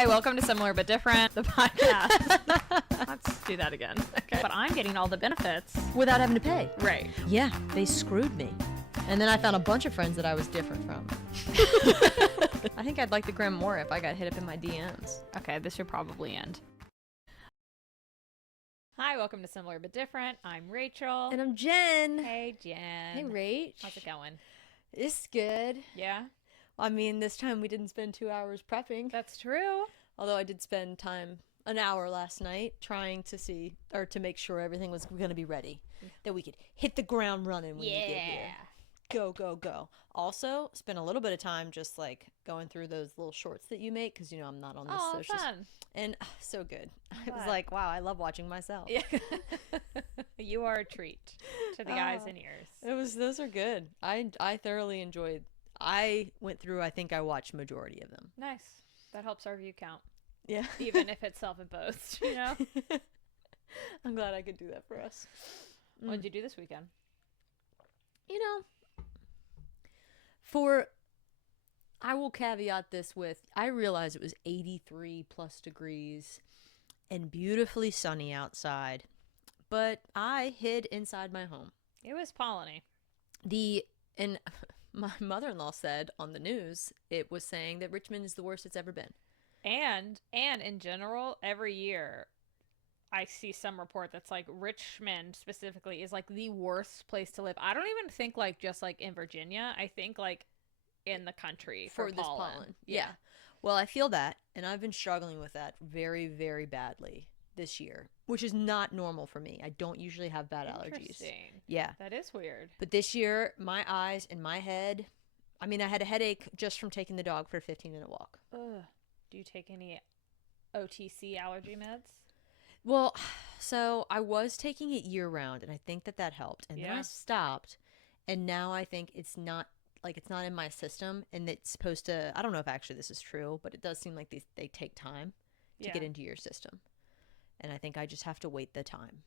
Hi, welcome to Similar But Different, the podcast. Let's do that again. Okay. But I'm getting all the benefits. Without having to pay. Right. Yeah, they screwed me. And then I found a bunch of friends that I was different from. I think I'd like the gram more if I got hit up in my DMs. Okay, this should probably end. Hi, welcome to Similar But Different. I'm Rachel. And I'm Jen. Hey, Jen. Hey, Rach. How's it going? It's good. Yeah? I mean, this time we didn't spend 2 hours prepping. That's true. Although I did spend an hour last night trying to see, or to make sure everything was going to be ready. That we could hit the ground running when you get here. Go, go, go. Also, spent a little bit of time just like going through those little shorts that you make because, you know, I'm not on the socials. Fun. And so good. I was like, wow, I love watching myself. Yeah. You are a treat to the eyes and ears. Those are good. I thoroughly enjoyed. I went through, I think I watched majority of them. Nice. That helps our view count. Yeah. Even if it's self-imposed, you know? I'm glad I could do that for us. What did you do this weekend? You know, I will caveat this with, I realized it was 83 plus degrees and beautifully sunny outside, but I hid inside my home. It was polleny. And my mother-in-law said on the news, it was saying that Richmond is the worst it's ever been. And in general, every year I see some report that's like Richmond specifically is like the worst place to live. I don't even think like just like in Virginia. I think like in the country for this pollen. Yeah. Well, I feel that, and I've been struggling with that very, very badly this year, which is not normal for me. I don't usually have bad allergies. Interesting. Yeah. That is weird. But this year, my eyes and my head, I mean, I had a headache just from taking the dog for a 15-minute walk. Ugh. Do you take any OTC allergy meds? Well, so I was taking it year round, and I think that helped. And then I stopped, and now I think it's not in my system, and it's supposed to, I don't know if actually this is true, but it does seem like they take time to get into your system. And I think I just have to wait the time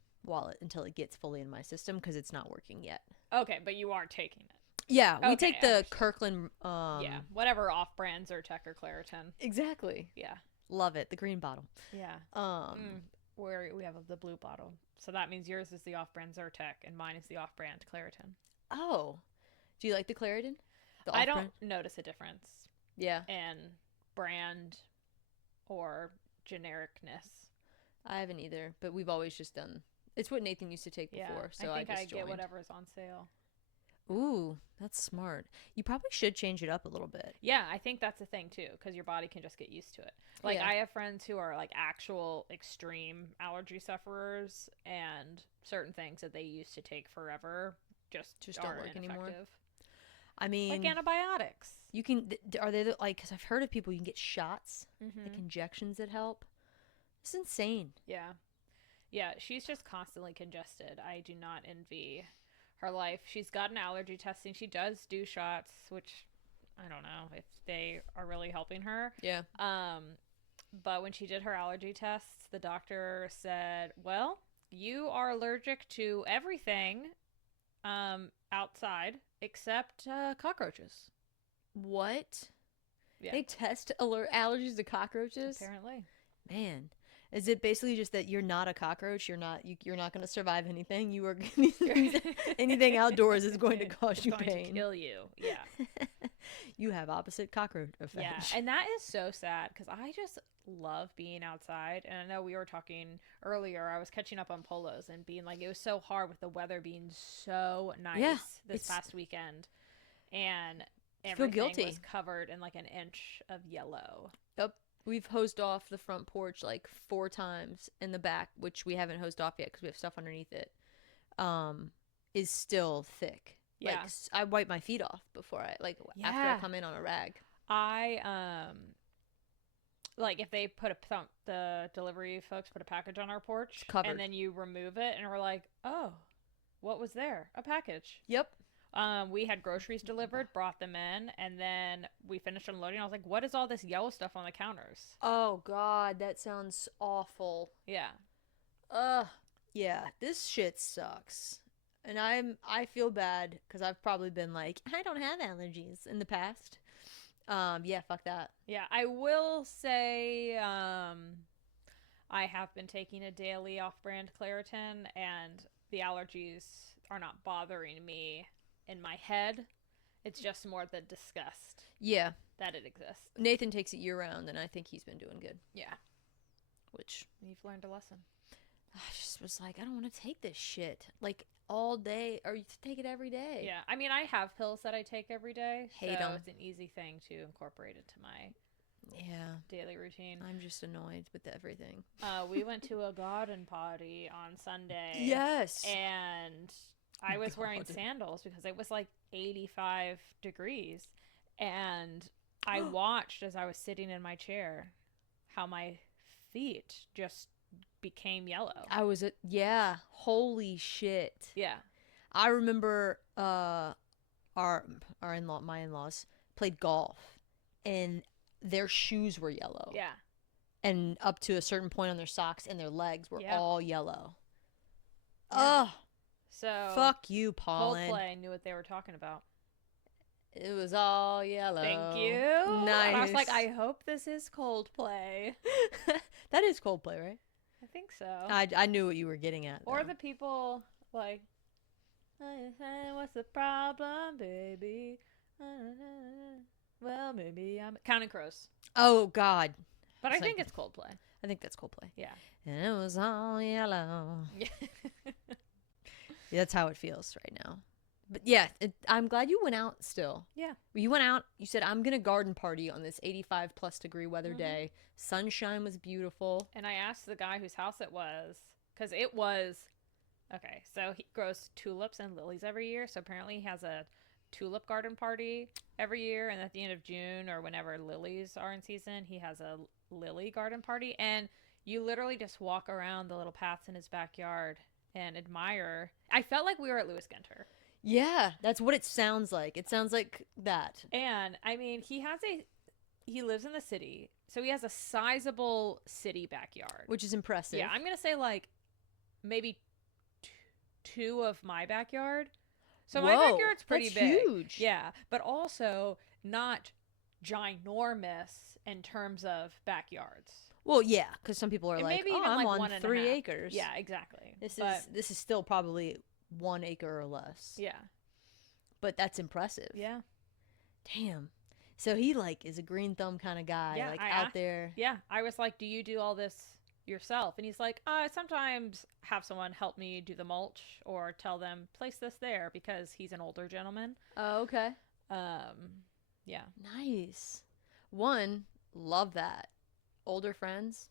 until it gets fully in my system because it's not working yet. Okay, but you are taking it. Yeah, we take the Kirkland. Whatever off-brands or Tech or Claritin. Exactly. Yeah. Love it. The green bottle. Yeah. Where we have the blue bottle. So that means yours is the off-brand Zyrtec and mine is the off-brand Claritin. Oh. Do you like the Claritin? I don't notice a difference. Yeah. In brand or genericness. I haven't either, but we've always just done. It's what Nathan used to take before, so I just get whatever's on sale. Ooh, that's smart. You probably should change it up a little bit. Yeah, I think that's the thing too, because your body can just get used to it. Like I have friends who are like actual extreme allergy sufferers, and certain things that they used to take forever just don't work anymore. I mean, like antibiotics. You can. Are they like? Because I've heard of people you can get shots, like injections that help. It's insane. Yeah, yeah. She's just constantly congested. I do not envy her life. She's gotten allergy testing. She does do shots, which I don't know if they are really helping her. Yeah. But when she did her allergy tests, the doctor said, "Well, you are allergic to everything, outside except cockroaches." What? Yeah. They test allergies to cockroaches? Apparently. Man. Is it basically just that you're not a cockroach? You're not going to survive anything. You are anything outdoors is going to cause you pain. Going to kill you. Yeah. You have opposite cockroach effect. Yeah, and that is so sad because I just love being outside. And I know we were talking earlier. I was catching up on polos and being like, it was so hard with the weather being so nice this past weekend, and everything was covered in like an inch of yellow. Yep. We've hosed off the front porch like 4 times, and the back, which we haven't hosed off yet because we have stuff underneath it, is still thick. Yeah. Like, I wipe my feet off before after I come in on a rag. I like if they put the delivery folks put a package on our porch, and then you remove it, and we're like, oh, what was there? A package. Yep. We had groceries delivered, brought them in, and then we finished unloading. I was like, what is all this yellow stuff on the counters? Oh, God, that sounds awful. Yeah. Yeah, this shit sucks. And I feel bad because I've probably been like, I don't have allergies in the past. Yeah, fuck that. Yeah, I will say I have been taking a daily off-brand Claritin, and the allergies are not bothering me in my head. It's just more the disgust. Yeah. That it exists. Nathan takes it year round, and I think he's been doing good. Yeah. Which... You've learned a lesson. I just was like, I don't want to take this shit. Like, all day, or you take it every day. Yeah. I mean, I have pills that I take every day. Hate so 'em. It's an easy thing to incorporate into my daily routine. I'm just annoyed with everything. We went to a garden party on Sunday. Yes. And I was wearing sandals because it was like 85 degrees. And I watched as I was sitting in my chair how my feet just became yellow. Holy shit. Yeah. I remember my in-laws played golf, and their shoes were yellow. Yeah. And up to a certain point on their socks and their legs were all yellow. Yeah. Oh. So fuck you, pollen. Coldplay knew what they were talking about. It was all yellow. Thank you. Nice. And I was like, I hope this is Coldplay. That is Coldplay, right? I think so. I knew what you were getting at. Or the people like, what's the problem, baby? Well, maybe I'm Counting Crows. Oh God. But I think it's Coldplay. I think that's Coldplay. Yeah. And it was all yellow. Yeah. That's how it feels right now. But yeah, I'm glad you went out still. Yeah. You went out, you said, I'm going to garden party on this 85 plus degree weather day. Sunshine was beautiful. And I asked the guy whose house it was, because it was, okay, so he grows tulips and lilies every year. So apparently he has a tulip garden party every year. And at the end of June or whenever lilies are in season, he has a lily garden party. And you literally just walk around the little paths in his backyard and admire. I felt like we were at Lewis Ginter. Yeah, that's what it sounds like. It sounds like that. And I mean, he lives in the city, so he has a sizable city backyard, which is impressive. Yeah, I'm going to say like maybe two of my backyard. So my backyard's pretty big. Huge. Yeah, but also not ginormous in terms of backyards. Well, yeah, because some people are and like, maybe oh, even I'm like on 3 acres. Yeah, exactly. This is still probably 1 acre or less. Yeah. But that's impressive. Yeah. Damn. So he like is a green thumb kind of guy, yeah, like out there. Yeah. I was like, do you do all this yourself? And he's like, I sometimes have someone help me do the mulch or tell them place this there, because he's an older gentleman. Oh, okay. Yeah. Nice. Love that. Older friends.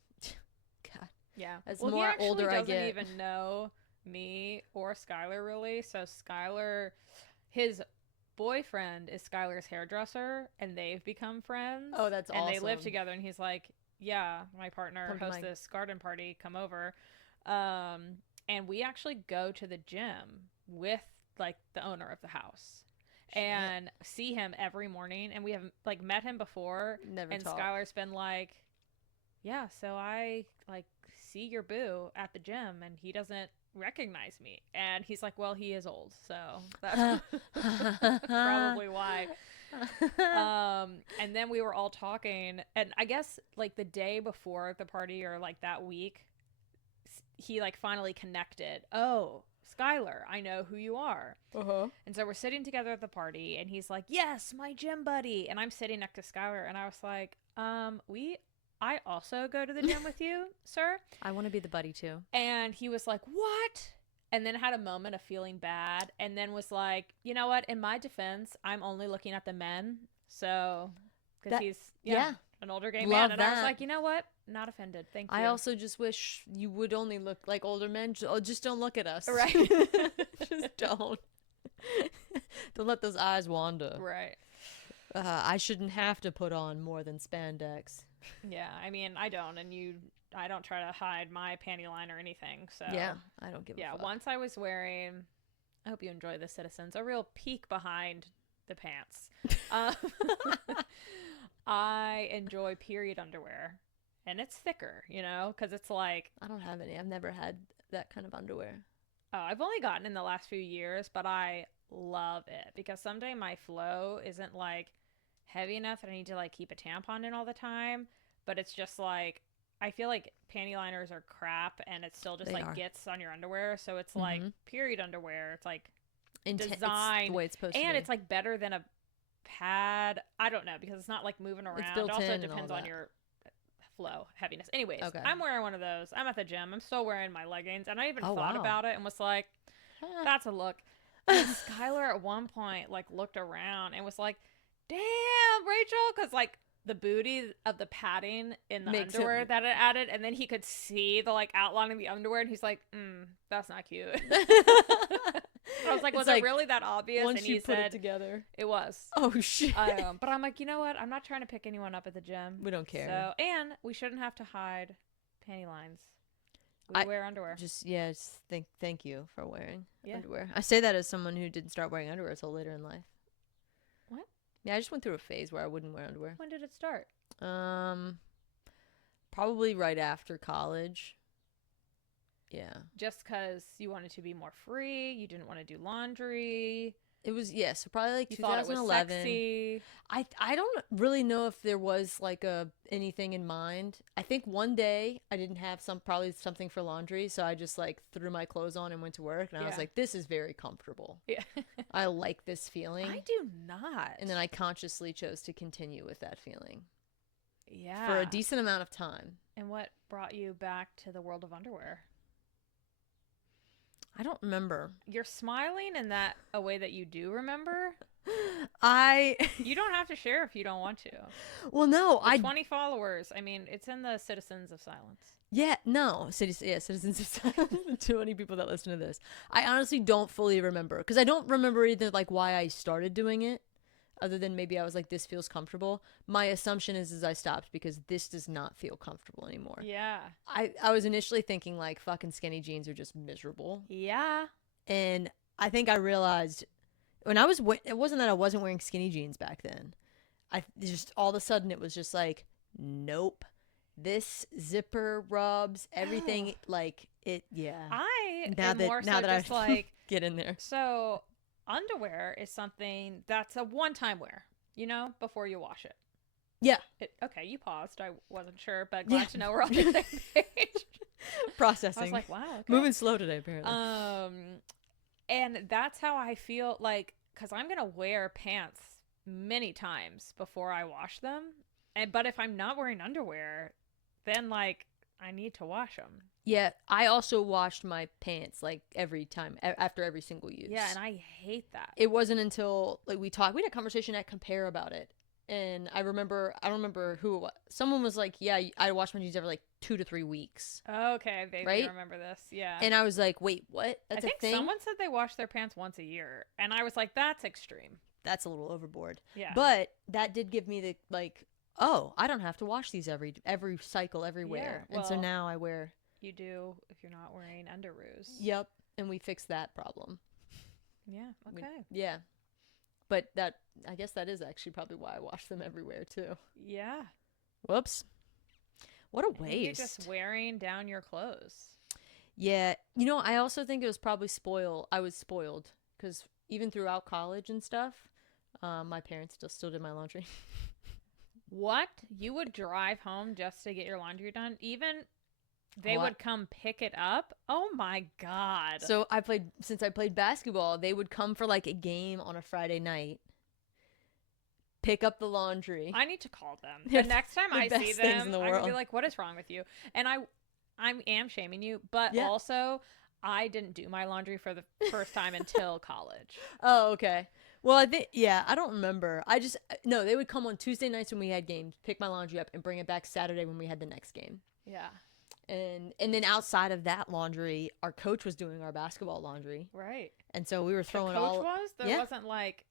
God. Yeah. As more older I get. He actually doesn't even know me or Skylar really. So Skylar, his boyfriend is Skylar's hairdresser, and they've become friends. Oh, that's awesome. And they live together, and he's like, yeah, my partner hosts this garden party, come over. And we actually go to the gym with like the owner of the house. Shit. And see him every morning, and we have like met him before. Never and talked. Skylar's been like, yeah, so I like see your boo at the gym and he doesn't recognize me. And he's like, well, he is old, so that's probably why. And then we were all talking, and I guess like the day before the party or like that week, he like finally connected. Oh, Skylar, I know who you are. And so we're sitting together at the party, and he's like, yes, my gym buddy. And I'm sitting next to Skylar, and I was like, I also go to the gym with you, sir. I want to be the buddy too. And he was like, what? And then had a moment of feeling bad, and then was like, you know what? In my defense, I'm only looking at the men. So, because he's an older gay man. And I was like, you know what? Not offended. Thank you. I also just wish you would only look like older men. Just don't look at us. Right. Just don't. Don't let those eyes wander. Right. I shouldn't have to put on more than spandex. Yeah, I mean, I don't, and I don't try to hide my panty line or anything, so. Yeah, I don't give a fuck. Yeah, once I was wearing, I hope you enjoy this, citizens, a real peek behind the pants. I enjoy period underwear, and it's thicker, you know, because it's like. I don't have any. I've never had that kind of underwear. Oh, I've only gotten in the last few years, but I love it, because someday my flow isn't like heavy enough that I need to like keep a tampon in all the time. But it's just like, I feel like panty liners are crap, and it still just gets on your underwear. So it's like period underwear. It's like designed it's the way it's supposed to and be. it's like better than a pad. I don't know, because it's not like moving around. It's built it also in depends on your flow heaviness. Anyways, Okay. I'm wearing one of those. I'm at the gym. I'm still wearing my leggings, and I even thought about it and was like, that's a look. And Skylar at one point like looked around and was like, damn, Rachel, because like the booty of the padding in the underwear that it added, and then he could see the like outline of the underwear, and he's like, that's not cute. I was like, was it really that obvious? Once and you he put said it together. It was. Oh shit. But I'm like, you know what? I'm not trying to pick anyone up at the gym. We don't care. So, and we shouldn't have to hide panty lines. We wear underwear. Just thank you for wearing underwear. I say that as someone who didn't start wearing underwear until later in life. What? Yeah, I just went through a phase where I wouldn't wear underwear. When did it start? Probably right after college. Yeah. Just because you wanted to be more free, you didn't want to do laundry. It was, so probably like you 2011. Thought it was sexy. I don't really know if there was like anything in mind. I think one day I didn't have probably something for laundry, so I just like threw my clothes on and went to work, and I was like, this is very comfortable. Yeah. I like this feeling. I do not. And then I consciously chose to continue with that feeling. Yeah. For a decent amount of time. And what brought you back to the world of underwear? I don't remember. You're smiling in a way that you do remember. You don't have to share if you don't want to. Well, no, 20 followers. I mean, it's in the Citizens of Silence. Yeah, no, Citizens of Silence. The 20 people that listen to this. I honestly don't fully remember, because I don't remember either like why I started doing it, other than maybe I was like, this feels comfortable. My assumption is I stopped because this does not feel comfortable anymore. Yeah. I was initially thinking like fucking skinny jeans are just miserable. Yeah. And I think I realized when it wasn't that I wasn't wearing skinny jeans back then. I just all of a sudden it was just like, nope. This zipper rubs everything like it. Yeah. Now that I like get in there. So underwear is something that's a one-time wear, before you wash it. Yeah. Okay, you paused. I wasn't sure, but glad to know we're on the same page. Processing. I was like, wow. Okay. Moving slow today, apparently. And that's how I feel like, because I'm going to wear pants many times before I wash them. But if I'm not wearing underwear, then like I need to wash them. Yeah, I also washed my pants like every time after every single use. Yeah, and I hate that. It wasn't until like we had a conversation at Compare about it, and I don't remember who it was. Someone was like, "Yeah, I wash my jeans every like 2 to 3 weeks." Okay, I vaguely remember this. Yeah, and I was like, "Wait, what? That's I think a thing?" Someone said they wash their pants once a year, and I was like, "That's extreme. That's a little overboard." Yeah, but that did give me the like, oh, I don't have to wash these every cycle everywhere, and so now I wear. You do if you're not wearing underoos. Yep, and we fixed that problem. Yeah, okay. Yeah. But I guess that is actually probably why I wash them everywhere too. Yeah. Whoops. What a waste. You're just wearing down your clothes. Yeah. I also think it was probably I was spoiled because even throughout college and stuff, my parents still did my laundry. What? You would drive home just to get your laundry done? Even... They would come pick it up? Oh my God. So since I played basketball, they would come for like a game on a Friday night, pick up the laundry. I need to call them. The next time I see them, I'm going to be like, what is wrong with you? And I am shaming you, but also I didn't do my laundry for the first time until college. Oh, okay. Well, I think, I don't remember. No, they would come on Tuesday nights when we had games, pick my laundry up, and bring it back Saturday when we had the next game. Yeah. And then outside of that laundry, our coach was doing our basketball laundry. Right. And so we were throwing There wasn't like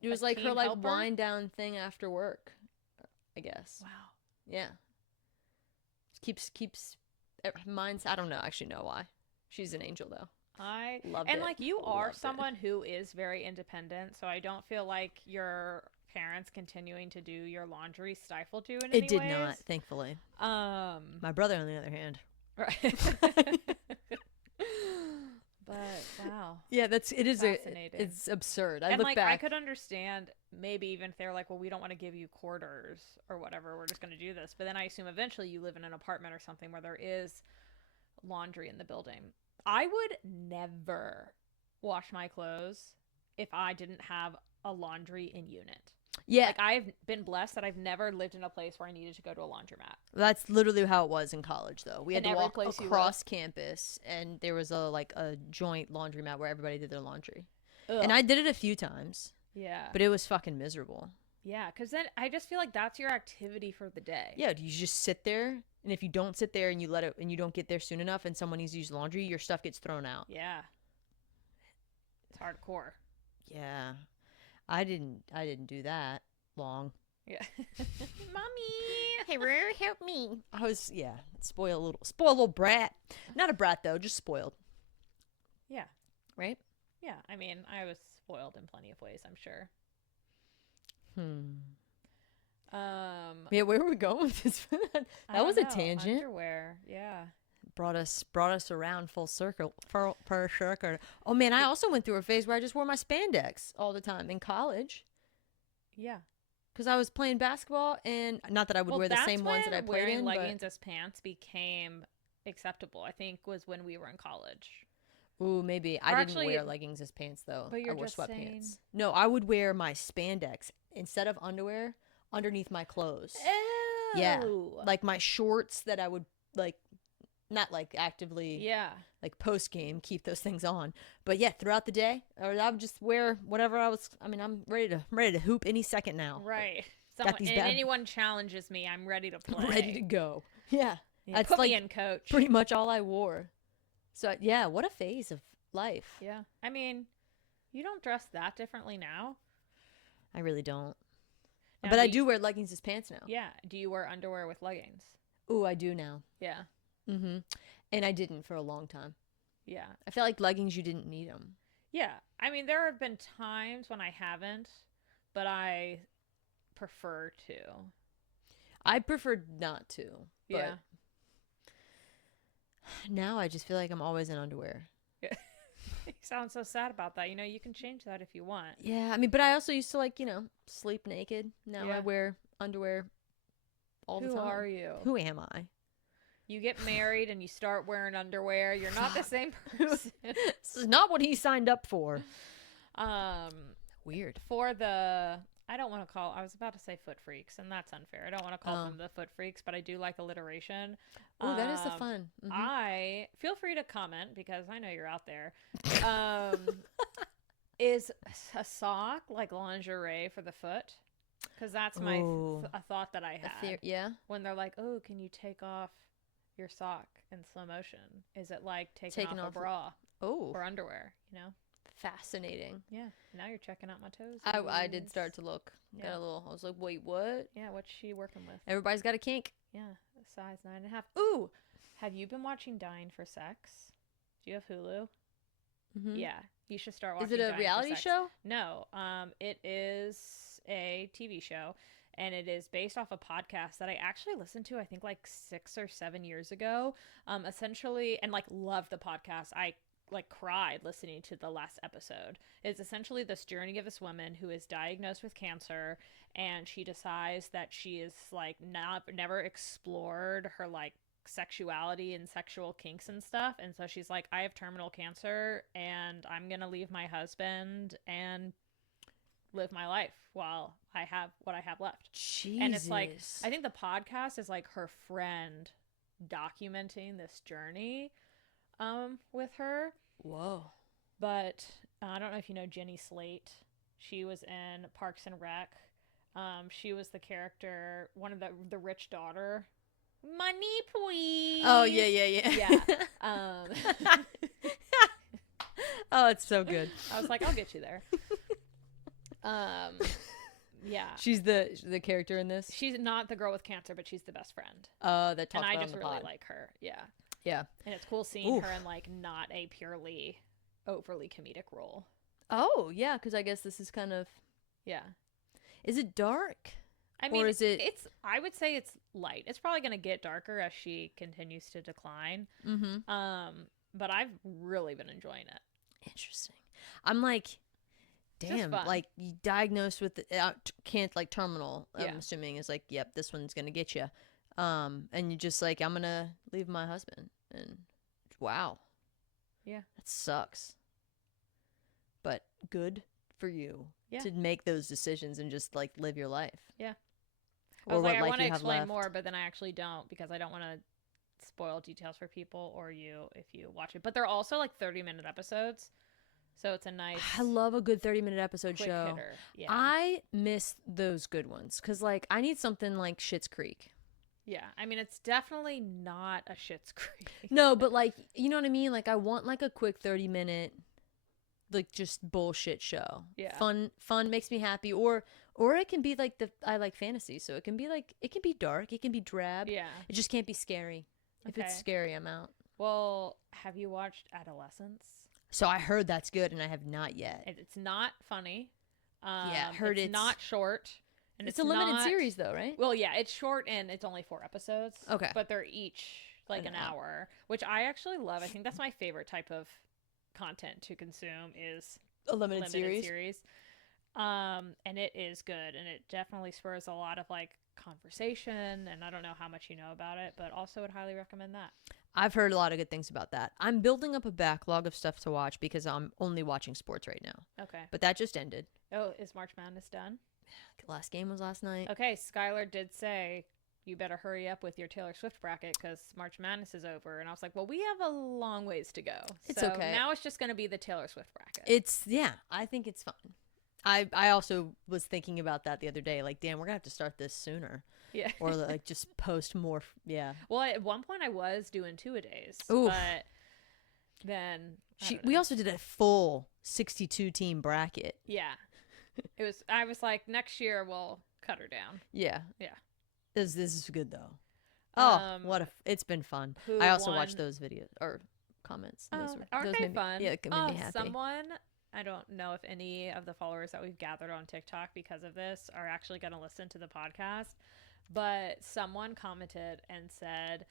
it was like her like helper? wind down thing after work, I guess. Wow. Yeah. Keeps mine's I don't know actually know why. She's an angel though. I loved and it. like you are someone who is very independent, so I don't feel like your parents continuing to do your laundry stifled you in any ways. It did not, thankfully. My brother, on the other hand. Right. But Wow. Yeah, it is fascinating. it's absurd. I and look like back. I could understand maybe even if they're like, well, we don't want to give you quarters or whatever. We're just going to do this. But then I assume eventually you live in an apartment or something where there is laundry in the building. I would never wash my clothes if I didn't have a laundry in unit. Yeah. Like I've been blessed that I've never lived in a place where I needed to go to a laundromat. That's literally how it was in college, though. We had In to every walk place you across campus, and there was a joint laundromat where everybody did their laundry. Ugh. And I did it a few times, Yeah. but it was fucking miserable. Yeah, because then I just feel like that's your activity for the day. Yeah, you just sit there, and if you don't sit there and you let it, and you don't get there soon enough, and someone needs to use laundry, your stuff gets thrown out. Yeah. It's hardcore. Yeah, I didn't do that long. Yeah. Mommy, Hey, Rare, help me. I was spoiled little brat. Not a brat though, just spoiled. Yeah. Right? Yeah. I mean, I was spoiled in plenty of ways, I'm sure. Yeah, where were we going with this? that was a tangent. Underwear. Yeah. Brought us around full circle. Per circle. Oh man, I also went through a phase where I just wore my spandex all the time in college. Yeah. Because I was playing basketball, and not that I would wear the same ones that I played in. Leggings as pants became acceptable, I think, was when we were in college. Ooh, maybe. I didn't wear leggings as pants, though. But you're I wore just sweatpants. saying... No, I would wear my spandex instead of underwear underneath my clothes. Ew. Yeah. Like my shorts that I would, not actively, like post game, keep those things on. But yeah, throughout the day, or I would just wear whatever I'm ready to hoop any second now. Right. Anyone challenges me, I'm ready to play. I'm ready to go. Yeah. That's put me in, coach. Pretty much all I wore. So yeah, what a phase of life. Yeah. I mean, you don't dress that differently now. I really don't. Now, but I do wear leggings as pants now. Yeah. Do you wear underwear with leggings? Ooh, I do now. Yeah. Mm-hmm. And I didn't for a long time. Yeah. I felt like leggings, you didn't need them. Yeah. I mean, there have been times when I haven't, but I prefer to. I preferred not to. But yeah. Now I just feel like I'm always in underwear. Yeah. You sound so sad about that. You can change that if you want. Yeah. I mean, but I also used to sleep naked. Now I wear underwear all the time. Who are you? Who am I? You get married and you start wearing underwear. You're not the same person. This is not what he signed up for. Weird. For the... I was about to say foot freaks, and that's unfair. I don't want to call them the foot freaks, but I do like alliteration. Oh, that is the fun. Mm-hmm. I feel free to comment because I know you're out there. Is a sock like lingerie for the foot? Because that's my a thought that I had. Yeah. When they're like, "Oh, can you take off your sock in slow motion?" Is it like taking off a bra? Or underwear? Fascinating. Yeah. Now you're checking out my toes. I did start to look. Yeah. I was like, wait, what? Yeah, what's she working with? Everybody's got a kink. Yeah, size 9.5. Ooh, have you been watching Dying for Sex? Do you have Hulu? Mm-hmm. Yeah, you should start watching. Is it a reality show? No, it is a TV show, and it is based off a podcast that I actually listened to, I think 6 or 7 years ago. Essentially, and loved the podcast. I cried listening to the last episode. It's essentially this journey of this woman who is diagnosed with cancer, and she decides that she is never explored her sexuality and sexual kinks and stuff, and so she's like, I have terminal cancer and I'm gonna leave my husband and live my life while I have what I have left. Jesus. And it's I think the podcast is her friend documenting this journey with her. Whoa. But I don't know if you know Jenny Slate. She was in Parks and Rec. She was the character, one of the rich daughter. Money, please. Oh, yeah. Yeah. Oh, it's so good. I was like, I'll get you there. Yeah. She's the character in this? She's not the girl with cancer, but she's the best friend. That talks and I about just on the really pod. like her. Yeah. Yeah. And it's cool seeing her in not a purely overly comedic role. Oh, yeah, because I guess this is kind of... Yeah. Is it dark? I mean, or is it... I would say it's light. It's probably going to get darker as she continues to decline. Mm-hmm. But I've really been enjoying it. Interesting. I'm like, damn, like you diagnosed with can't like terminal. I'm assuming is like, yep, this one's gonna get you. And you just like, I'm gonna leave my husband, and wow, yeah, that sucks. But good for you to make those decisions and just like live your life. Yeah. I was like, I want to explain more, but then I actually don't, because I don't want to spoil details for people or you if you watch it. But they're also like 30-minute episodes, so it's a nice. I love a good 30-minute episode show. Hitter. Yeah. I miss those good ones because like I need something like Schitt's Creek. Yeah, I mean it's definitely not a Schitt's Creek. No, but like you know what I mean. Like I want like a quick 30-minute, like just bullshit show. Yeah. Fun makes me happy, or it can be like I like fantasy, so it can be like it can be dark, it can be drab. Yeah. It just can't be scary. If it's scary, I'm out. Well, have you watched Adolescence? So I heard that's good, and I have not yet. It's not funny. Yeah, heard it's not short. And it's a limited series, though, right? Well, yeah, it's short, and it's only 4 episodes. Okay. But they're each like an hour, which I actually love. I think that's my favorite type of content to consume is a limited series. And it is good, and it definitely spurs a lot of like conversation, and I don't know how much you know about it, but also would highly recommend that. I've heard a lot of good things about that. I'm building up a backlog of stuff to watch because I'm only watching sports right now. Okay. But that just ended. Oh, is March Madness done? Last game was last night. Okay, Skylar did say you better hurry up with your Taylor Swift bracket because March Madness is over. And I was like, well, we have a long ways to go. It's so okay. Now it's just going to be the Taylor Swift bracket. I think it's fun. I also was thinking about that the other day. Like, damn, we're going to have to start this sooner. Yeah. Or like just post more. Yeah. Well, at one point I was doing 2-a-days. Oof. But then we also did a full 62 team bracket. Yeah. I was like, next year we'll cut her down. Yeah. Yeah. This is good though. Oh, it's been fun. I also watched those videos or comments. Aren't they fun? Yeah, it made me happy. Someone, I don't know if any of the followers that we've gathered on TikTok because of this are actually going to listen to the podcast, but someone commented and said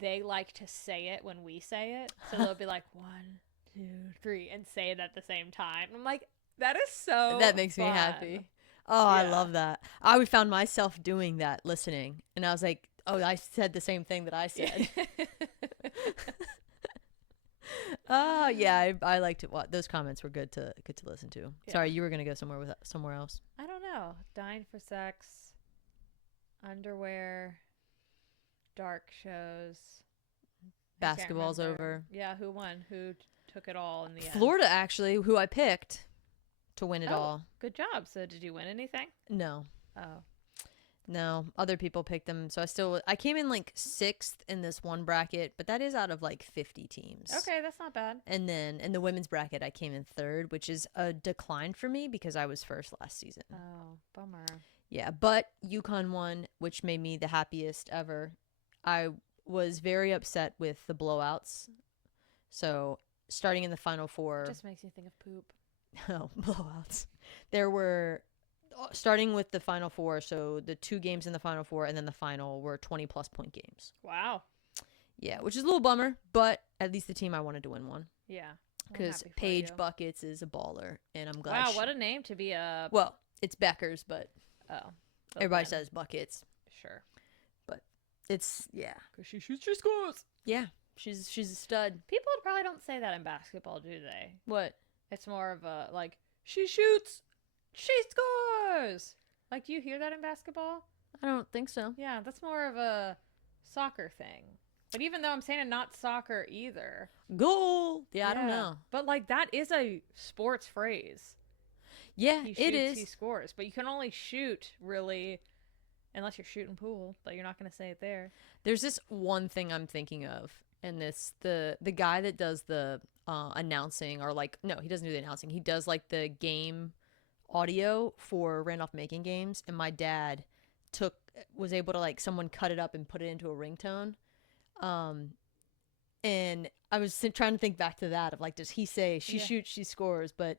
they like to say it when we say it. So they'll be like 1, 2, 3 and say it at the same time. I'm like, that is so that makes fun. Me happy. Oh, yeah. I love that. I found myself doing that, listening, and I was like, oh, I said the same thing that I said. Oh, yeah, I liked it. Those comments were good to listen to. Yeah. Sorry, you were gonna go somewhere else. I don't know. Dying for sex, underwear, dark shows. Basketball's over. Yeah, who won? Who took it all in the end? Florida, actually, who I picked to win it all. Good job. So did you win anything? No. Oh. No, other people picked them. So I came in like 6th in this one bracket, but that is out of like 50 teams. Okay, that's not bad. And then in the women's bracket, I came in 3rd, which is a decline for me because I was 1st last season. Oh, bummer. Yeah, but UConn won, which made me the happiest ever. I was very upset with the blowouts. So starting in the Final Four. It just makes me think of poop. Oh, blowouts. There were, starting with the Final Four, so the 2 games in the Final Four and then the final were 20-plus point games. Wow. Yeah, which is a little bummer, but at least the team I wanted to win won. Yeah. Because Paige Buckets is a baller, and I'm glad. Wow, what a name to be a... Well, it's Beckers, but everybody win. Says Buckets. Sure. But it's, yeah. Because she shoots, she scores. Yeah, she's a stud. People probably don't say that in basketball, do they? What? It's more of a, like, she shoots, she scores. Like, do you hear that in basketball? I don't think so. Yeah, that's more of a soccer thing. But even though I'm saying not soccer either. Goal! Yeah, I don't know. But, like, that is a sports phrase. Yeah, he shoots, it is. He scores. But you can only shoot, really, unless you're shooting pool. But you're not going to say it there. There's this one thing I'm thinking of. And the guy that does the announcing, or like, no, he doesn't do the announcing. He does like the game audio for Randolph-Macon games. And my dad was able to like someone cut it up and put it into a ringtone. And I was trying to think back to that of like, does he say she shoots, she scores? But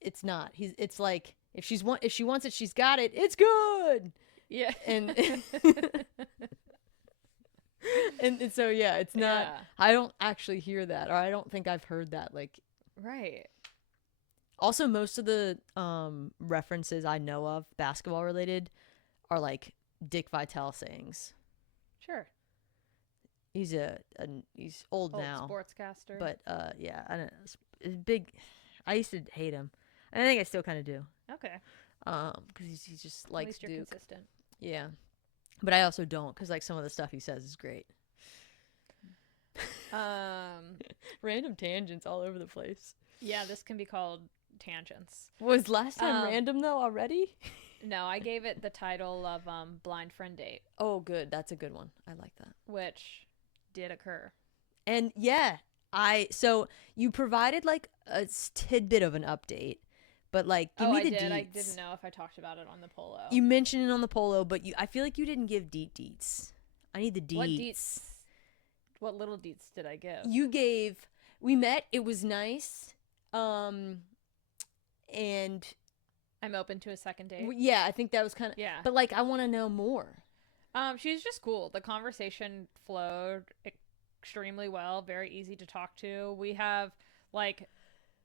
it's not. It's like if she wants it, she's got it. It's good. Yeah. And And so yeah, it's not. Yeah. I don't actually hear that, or I don't think I've heard that. Like, Right. also most of the references I know of basketball related are like Dick Vitale sayings. Sure. He's he's old now, sportscaster. but yeah, I don't know. It's big. I used to hate him, and I think I still kind of do. Okay. Because he just likes At least you're Duke. consistent. Yeah, but I also don't, because like some of the stuff he says is great. Random tangents all over the place. Yeah, this can be called tangents. Was last time random though already? No, I gave it the title of Blind Friend Date. Oh, good. That's a good one. I like that. Which did occur. And yeah, so you provided like a tidbit of an update, but like give me the deets. I didn't know if I talked about it on the polo. You mentioned it on the polo, but I feel like you didn't give deets. I need the deets. What deets? What little deets did I give? You gave. We met. It was nice. And I'm open to a second date. Yeah, I think that was kind of. Yeah. But like, I want to know more. She's just cool. The conversation flowed extremely well. Very easy to talk to. We have like,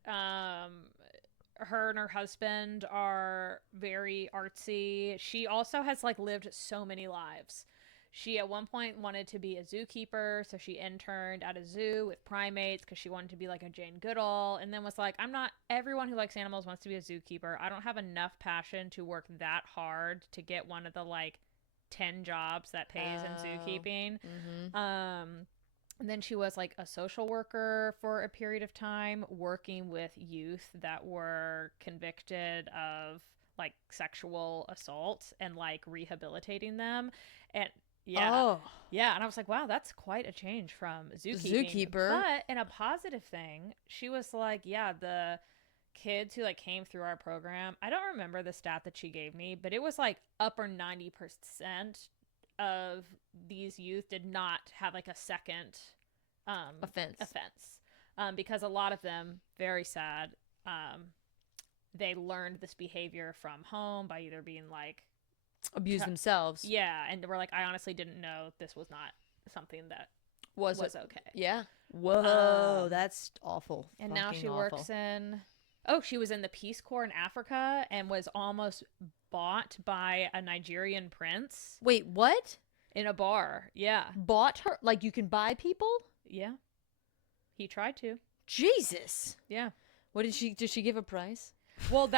her and her husband are very artsy. She also has like lived so many lives. She at one point wanted to be a zookeeper, so she interned at a zoo with primates because she wanted to be like a Jane Goodall, and then was like, I'm not, everyone who likes animals wants to be a zookeeper. I don't have enough passion to work that hard to get one of the like 10 jobs that pays in zookeeping. Mm-hmm. And then she was like a social worker for a period of time, working with youth that were convicted of like sexual assault and like rehabilitating them. And yeah. Yeah. And I was like, wow, that's quite a change from zookeeper. But in a positive thing, she was like, yeah, the kids who like came through our program, I don't remember the stat that she gave me, but it was like upper 90% of these youth did not have like a second offense. Because a lot of them, very sad, they learned this behavior from home by either being like abuse themselves. Yeah, and we're like, I honestly didn't know this was not something that was okay. Yeah. Whoa, that's awful. And now she works in. Oh, she was in the Peace Corps in Africa and was almost bought by a Nigerian prince. Wait, what? In a bar. Yeah. Bought her? Like you can buy people? Yeah. He tried to. Jesus. Yeah. What did she give a price? Well,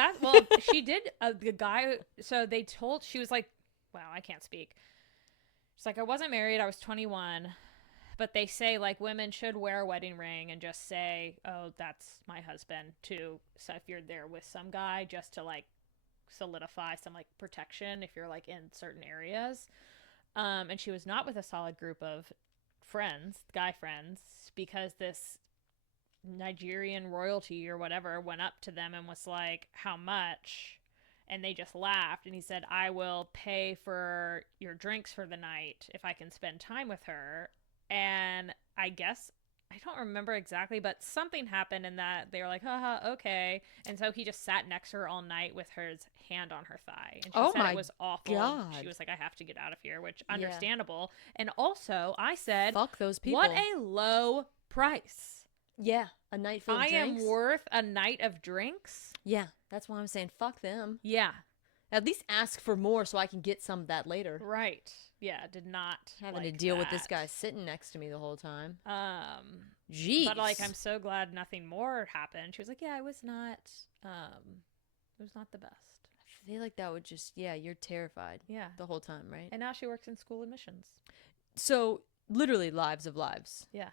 she did. The guy, so they told, she was like, wow, I can't speak. She's like, I wasn't married. I was 21. But they say, like, women should wear a wedding ring and just say, oh, that's my husband, too. So if you're there with some guy, just to, like, solidify some, like, protection if you're, like, in certain areas. And she was not with a solid group of friends, guy friends, because this Nigerian royalty or whatever went up to them and was like, how much? And they just laughed, and he said, I will pay for your drinks for the night if I can spend time with her. And I guess, I don't remember exactly, but something happened in that they were like, haha, okay. And so he just sat next to her all night with his hand on her thigh. And she said it was awful. God. She was like, I have to get out of here, which understandable. And also I said, fuck those people. What a low price. Yeah, a night full of drinks. I am worth a night of drinks. Yeah, that's why I'm saying fuck them. Yeah. At least ask for more so I can get some of that later. Right. Yeah, did not having to deal with this guy sitting next to me the whole time. Jeez. But like, I'm so glad nothing more happened. She was like, yeah, it was not the best. I feel like that would just, you're terrified. Yeah. The whole time, right? And now she works in school admissions. So literally lives of lives. Yeah.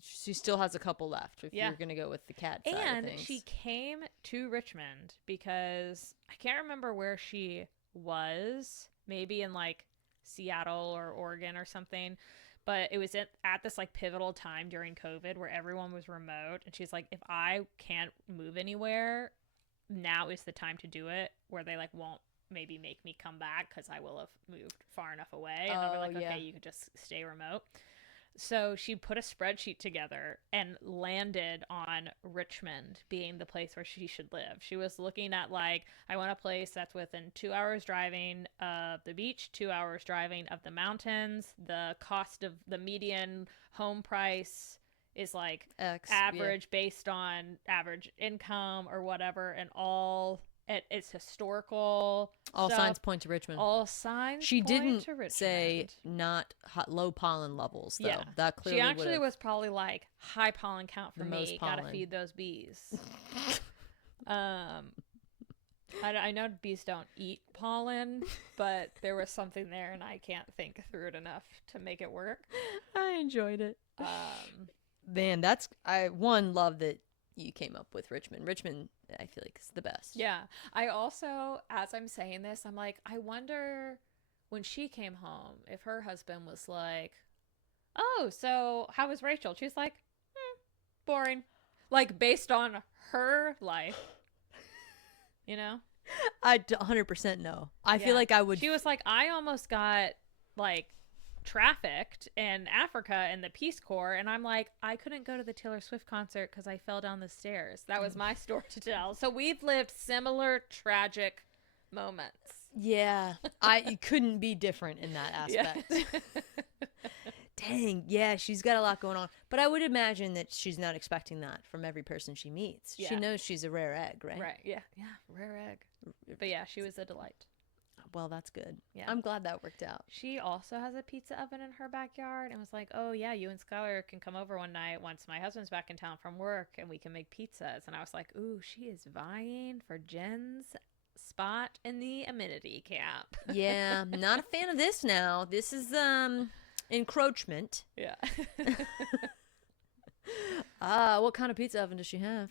She still has a couple left if you're going to go with the cat side of things. And she came to Richmond because I can't remember where she was, maybe in like Seattle or Oregon or something, but it was at this like pivotal time during COVID where everyone was remote, and she's like, if I can't move anywhere, now is the time to do it, where they like won't maybe make me come back because I will have moved far enough away, and they'll be like, okay, you can just stay remote. So she put a spreadsheet together and landed on Richmond being the place where she should live. She was looking at like, I want a place that's within 2 hours driving of the beach, 2 hours driving of the mountains. The cost of the median home price is like X, average based on average income or whatever, and all it's historical. All stuff. signs point to Richmond. All signs. She point didn't to Richmond. say not low pollen levels, though. Yeah, that clearly she actually would've... was probably like high pollen count for me. Gotta feed those bees. I know bees don't eat pollen, but there was something there, and I can't think through it enough to make it work. I enjoyed it. Man, I love that you came up with Richmond. Richmond, I feel like, is the best. Yeah. I also, as I'm saying this, I'm like, I wonder when she came home if her husband was like, oh, so how was Rachel? She's like, boring. Like, based on her life, you know? I 100% know. I feel like I would. She was like, I almost got like trafficked in Africa in the Peace Corps, and I'm like, I couldn't go to the Taylor Swift concert because I fell down the stairs. That was my story to tell. So we've lived similar tragic moments. Yeah, you couldn't be different in that aspect. Dang, yeah, she's got a lot going on. But I would imagine that she's not expecting that from every person she meets. Yeah. She knows she's a rare egg, right? Right, yeah, rare egg. But yeah, she was a delight. Well, that's good. Yeah. I'm glad that worked out. She also has a pizza oven in her backyard and was like, oh, yeah, you and Skylar can come over one night once my husband's back in town from work and we can make pizzas. And I was like, ooh, she is vying for Jenn's spot in the amenity camp. Yeah, not a fan of this now. This is encroachment. Yeah. What kind of pizza oven does she have?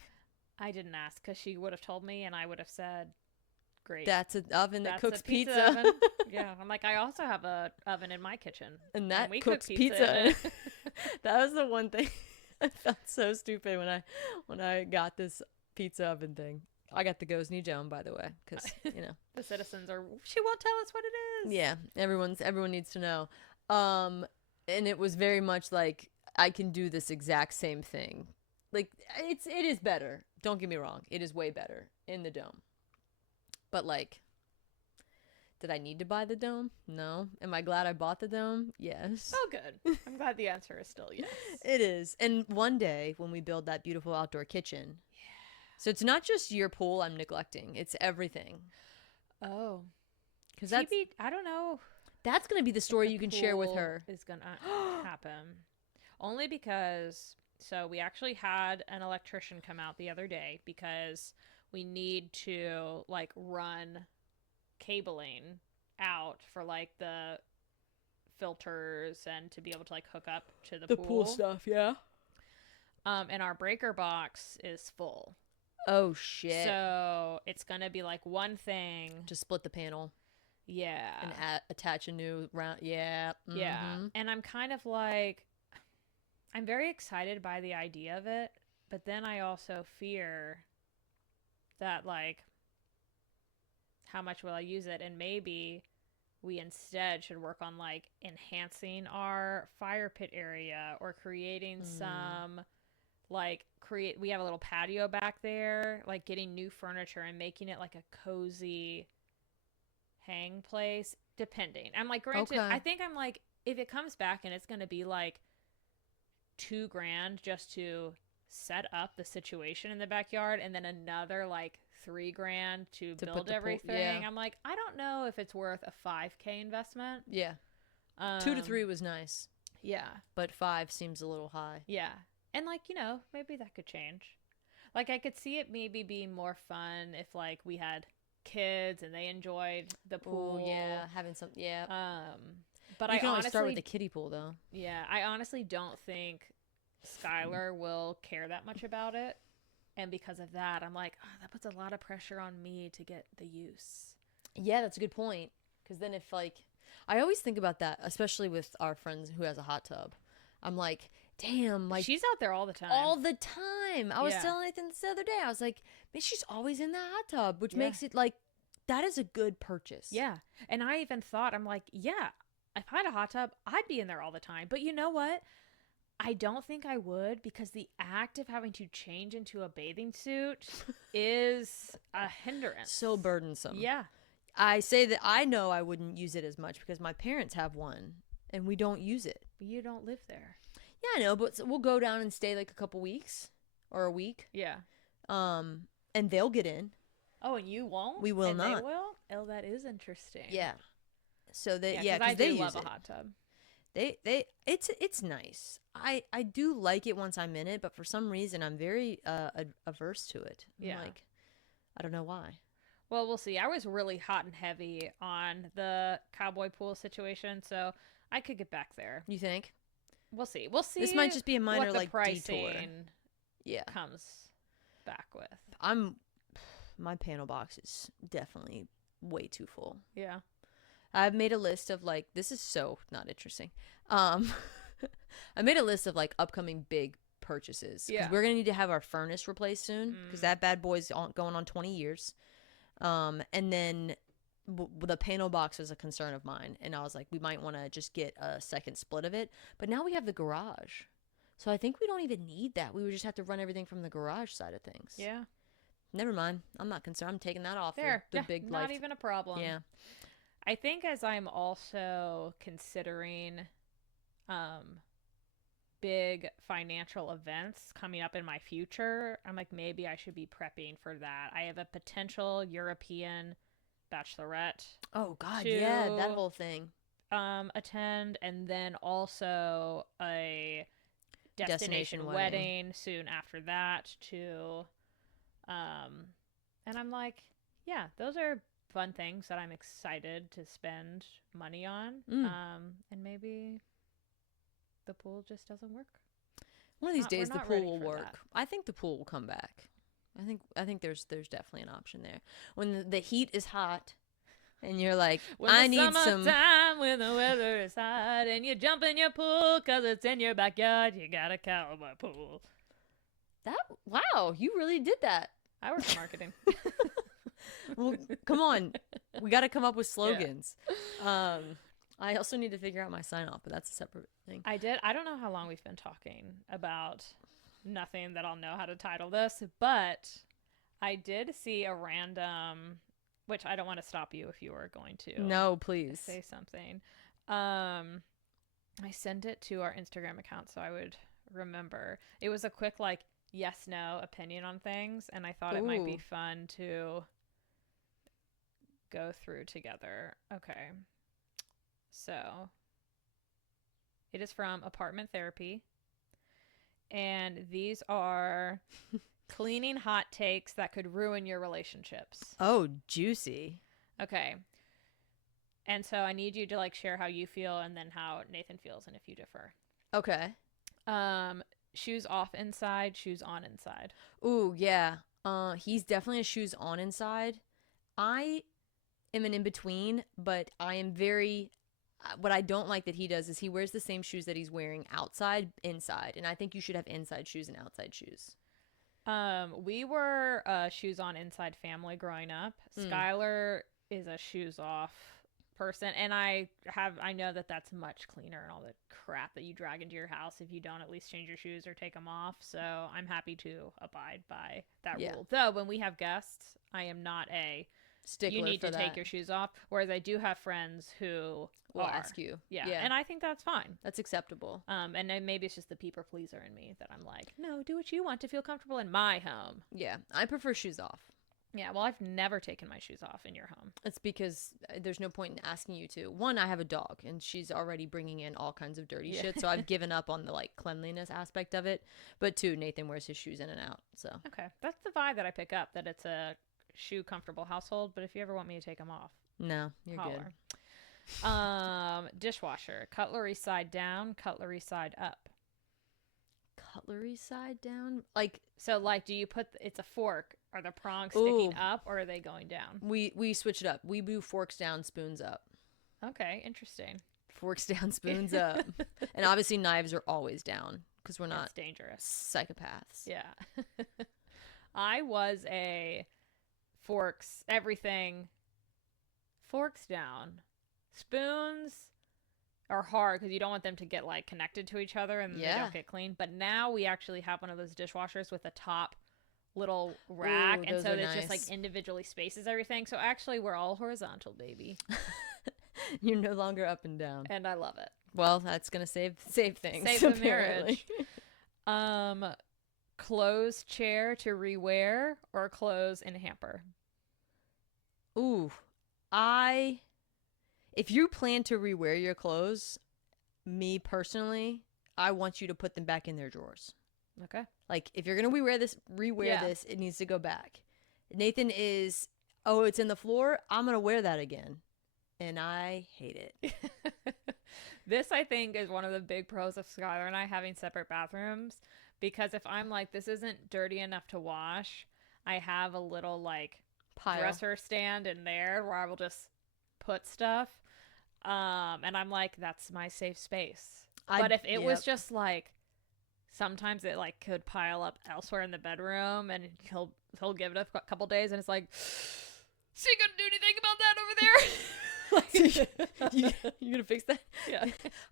I didn't ask because she would have told me and I would have said, great. That's an oven that cooks pizza. Oven. Yeah, I'm like, I also have a oven in my kitchen, and that cooks pizza. That was the one thing I felt so stupid when I got this pizza oven thing. I got the Gosney Joan, by the way, because the citizens are. She won't tell us what it is. Yeah, everyone needs to know. And it was very much like I can do this exact same thing. Like it is better. Don't get me wrong, it is way better in the dome. But like, did I need to buy the dome? No. Am I glad I bought the dome? Yes. Oh, good. I'm glad the answer is still yes. It is. And one day when we build that beautiful outdoor kitchen, so it's not just your pool I'm neglecting; it's everything. Oh, because that's I don't know. That's gonna be the story you can share with her. Is gonna happen, only because we actually had an electrician come out the other day because we need to like run cabling out for like the filters and to be able to like hook up to the pool stuff. Yeah. And our breaker box is full. Oh shit. So it's gonna be like one thing to split the panel. Yeah. And attach a new round. Yeah. Mm-hmm. Yeah. And I'm kind of like, I'm very excited by the idea of it, but then I also fear that like, how much will I use it? And maybe we instead should work on like enhancing our fire pit area or creating some like we have a little patio back there, like getting new furniture and making it like a cozy hang place, depending. I'm like, granted, I think I'm like, if it comes back and it's going to be like $2,000 just to set up the situation in the backyard and then another like $3,000 to build everything. I'm like, I don't know if it's worth a $5,000 investment. Yeah. 2 to 3 was nice. Yeah. But 5 seems a little high. Yeah. And like, maybe that could change. Like I could see it maybe being more fun if like we had kids and they enjoyed the pool. Ooh, yeah, having some. Yeah. But you can honestly start with the kiddie pool though. Yeah, I honestly don't think Skylar will care that much about it, and because of that, I'm like, oh, that puts a lot of pressure on me to get the use. Yeah, that's a good point. Because then if like, I always think about that, especially with our friends who has a hot tub. I'm like, damn, like she's out there all the time. All the time. I was telling Nathan this the other day. I was like, man, she's always in the hot tub, which makes it like that is a good purchase. Yeah. And I even thought, I'm like, yeah, if I had a hot tub, I'd be in there all the time. But you know what? I don't think I would, because the act of having to change into a bathing suit is a hindrance. So burdensome. Yeah. I say that I know I wouldn't use it as much because my parents have one and we don't use it. But you don't live there. Yeah, I know, but we'll go down and stay like a couple weeks or a week. Yeah. And they'll get in. Oh, and you won't? We will and not. They will? Oh, that is interesting. Yeah. So they, yeah, because they use love it. a hot tub. It's nice. I do like it once I'm in it, but for some reason I'm very averse to it. I'm like, I don't know why. Well, we'll see. I was really hot and heavy on the cowboy pool situation, so I could get back there. You think? We'll see. We'll see. This might just be a minor what the like pricing detour. Comes back with. My panel box is definitely way too full. Yeah. I've made a list of like, this is so not interesting. I made a list of like upcoming big purchases. Yeah. We're going to need to have our furnace replaced soon because that bad boy's going on 20 years. And then the panel box was a concern of mine. And I was like, we might want to just get a second split of it. But now we have the garage. So I think we don't even need that. We would just have to run everything from the garage side of things. Yeah. Never mind. I'm not concerned. I'm taking that off. There. The big not even a problem. Yeah. I think as I'm also considering big financial events coming up in my future, I'm like, maybe I should be prepping for that. I have a potential European bachelorette. Oh, God, yeah, that whole thing. Attend, and then also a destination wedding soon after that too. And I'm like, yeah, those are fun things that I'm excited to spend money on. And maybe the pool just doesn't work. One of these days the pool will work. That. I think the pool will come back. I think there's definitely an option there. When the heat is hot and you're like, I need some time when the weather is hot and you jump in your pool cuz it's in your backyard, you got a cowboy pool. Wow, you really did that. I work in marketing. Well, come on. We got to come up with slogans. Yeah. I also need to figure out my sign off, but that's a separate thing. I don't know how long we've been talking about nothing that I'll know how to title this, but I did see a random, which I don't want to stop you if you were going to. No, please. Say something. I sent it to our Instagram account so I would remember. It was a quick, like, yes-no opinion on things, and I thought it might be fun to go through together. Okay. So, it is from Apartment Therapy, and these are cleaning hot takes that could ruin your relationships. Oh, juicy. Okay. And so I need you to like share how you feel and then how Nathan feels and if you differ. Okay. Shoes off inside, shoes on inside. Ooh, yeah. He's definitely a shoes on inside. I am an in-between, but I am very... What I don't like that he does is he wears the same shoes that he's wearing outside, inside. And I think you should have inside shoes and outside shoes. We were a shoes on inside family growing up. Skylar is a shoes off person. And I know that that's much cleaner and all the crap that you drag into your house if you don't at least change your shoes or take them off. So I'm happy to abide by that rule. Though when we have guests, I am not a... stickler. You need to take your shoes off. Whereas I do have friends who will ask you. Yeah. And I think that's fine. That's acceptable. And then maybe it's just the people pleaser in me that I'm like, no, do what you want to feel comfortable in my home. Yeah. I prefer shoes off. Yeah. Well, I've never taken my shoes off in your home. It's because there's no point in asking you to. One, I have a dog and she's already bringing in all kinds of dirty shit. So I've given up on the like cleanliness aspect of it. But two, Nathan wears his shoes in and out. So. Okay. That's the vibe that I pick up, that it's a shoe comfortable household, but if you ever want me to take them off, no, you're holler. Good. Dishwasher, cutlery side down, cutlery side up. Cutlery side down, like, so like, do you put it's a fork, are the prongs sticking up or are they going down? We switch it up. We do forks down, spoons up. Okay, interesting. Forks down, spoons up. And obviously knives are always down because we're not... That's dangerous. Psychopaths. Yeah. I was a forks, everything, forks down. Spoons, are hard because you don't want them to get like connected to each other and they don't get clean. But now we actually have one of those dishwashers with a top little rack. And so it's just like individually spaces everything. So actually we're all horizontal, baby. You're no longer up and down. And I love it. Well, that's going to save things. Save the marriage. Clothes chair to rewear or clothes in hamper? Ooh. If you plan to rewear your clothes, me personally, I want you to put them back in their drawers. Okay. Like, if you're going to rewear this, it needs to go back. Nathan is, it's in the floor, I'm going to wear that again. And I hate it. This, I think, is one of the big pros of Skylar and I having separate bathrooms. Because if I'm like, this isn't dirty enough to wash, I have a little, like, dresser stand in there where I will just put stuff. And I'm like, that's my safe space. But if it was just, like, sometimes it, like, could pile up elsewhere in the bedroom and he'll give it a couple days and it's like, so you gonna do anything about that over there? You gonna fix that? Yeah.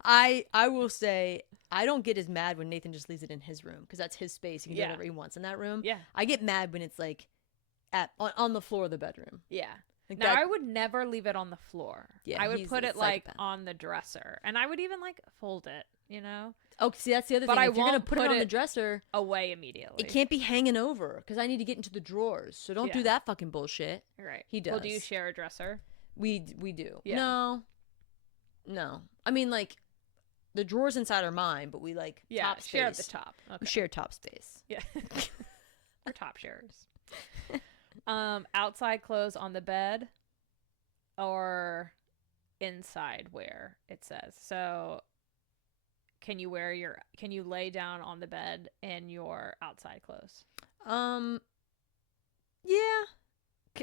I will say I don't get as mad when Nathan just leaves it in his room because that's his space. He can do whatever he wants in that room. Yeah. I get mad when it's like on the floor of the bedroom. Yeah. Like now I would never leave it on the floor. Yeah. I would put it like on the dresser, and I would even like fold it. You know. Oh, see, that's the other thing. If you're gonna put it on the dresser, away immediately. It can't be hanging over because I need to get into the drawers. So don't do that fucking bullshit. Right. He does. Well, do you share a dresser? We do. Yeah. No. I mean, like, the drawers inside are mine, but we like top space. Share at the top. Okay. We share top space. Yeah. We're top sharers. Outside clothes on the bed or inside wear, it says. So can you lay down on the bed in your outside clothes? Yeah.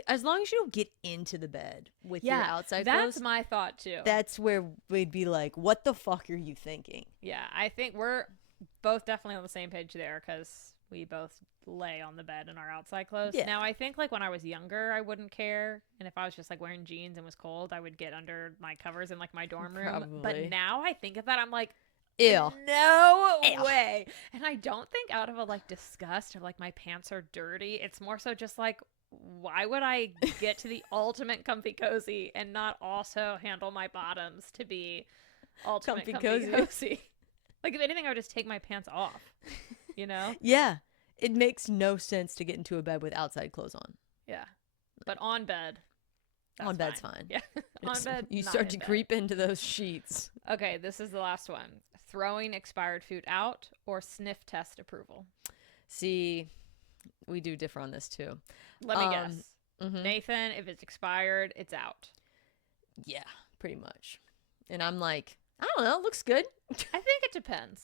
As long as you don't get into the bed with your outside clothes. That's my thought too. That's where we'd be like, what the fuck are you thinking? Yeah, I think we're both definitely on the same page there because we both lay on the bed in our outside clothes. Yeah. Now, I think like when I was younger, I wouldn't care. And if I was just like wearing jeans and was cold, I would get under my covers in like my dorm room. Probably. But now I think of that, I'm like, ew. No way. And I don't think out of a like disgust or like my pants are dirty. It's more so just like, why would I get to the ultimate comfy cozy and not also handle my bottoms to be ultimate comfy cozy? Like, if anything, I would just take my pants off, you know? Yeah. It makes no sense to get into a bed with outside clothes on. Yeah. But on bed. On bed's fine. Yeah. On bed. You start to creep into those sheets. Okay, this is the last one. Throwing expired food out or sniff test approval? See, we do differ on this too. Let me guess. Mm-hmm. Nathan, if it's expired, it's out. Yeah, pretty much. And I'm like, I don't know, it looks good. I think it depends.